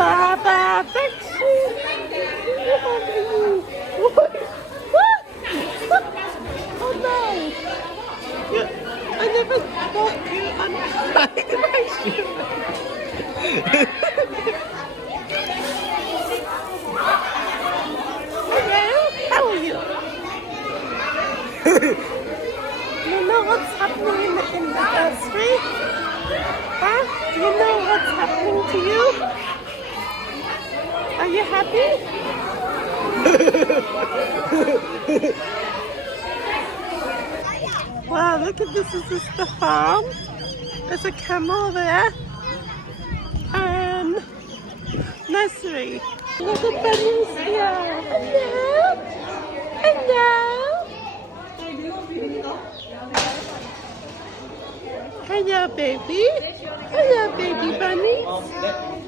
Baba, Betsy. What? Oh no! I never thought you untied my shoe. Hello, how are you? You know what's happening in the nursery? Huh? Do you know what's happening to you? Are you happy? Wow, look at this. Is this the farm? There's a camel there. And nursery. Little bunnies here. Hello. Hello. Hello, baby. Hello, baby bunnies.